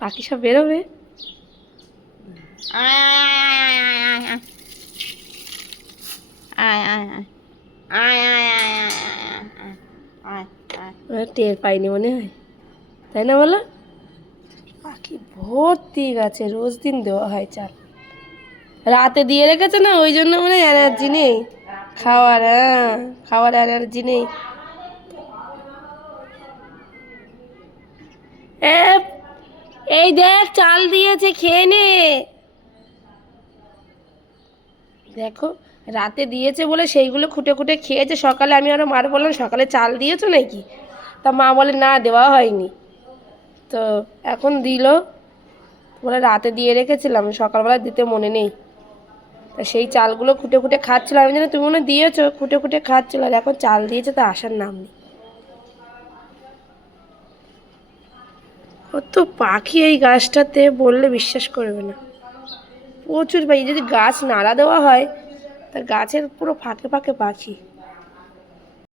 পাখি সব বেরোবে। টের পাইনি মনে হয়, তাই না বলো? পাখি ভর্তি গাছে, রোজ দিন দেওয়া হয় চাল। রাতে দিয়ে রেখেছে না, ওই জন্য মনে হয় এনার্জি নেই খাওয়ার। হ্যাঁ, খাওয়ার এনার্জি নেই। এই দেখ চাল দিয়েছে, খেয়ে নে। দেখো, রাতে দিয়েছে বলে সেইগুলো খুঁটে খুঁটে খেয়েছে। সকালে আমি আরও মার বললাম সকালে চাল দিয়েছো নাকি, তা মা বলে না দেওয়া হয়নি। তো এখন দিল, বলে রাতে দিয়ে রেখেছিলাম, সকালবেলা দিতে মনে নেই। তা সেই চালগুলো খুঁটে খুঁটে খাচ্ছিল। আমি জানি তুমি মনে দিয়েছো, খুঁটে খুঁটে খাচ্ছিল। আর এখন চাল দিয়েছে, তা আসার নাম নেই। কত পাখি এই গাছটাতে, বললে বিশ্বাস করবে না। প্রচুর পাখি। যদি গাছ নাড়া দেওয়া হয়, তা গাছের পুরো ফাঁকে ফাঁকে পাখি।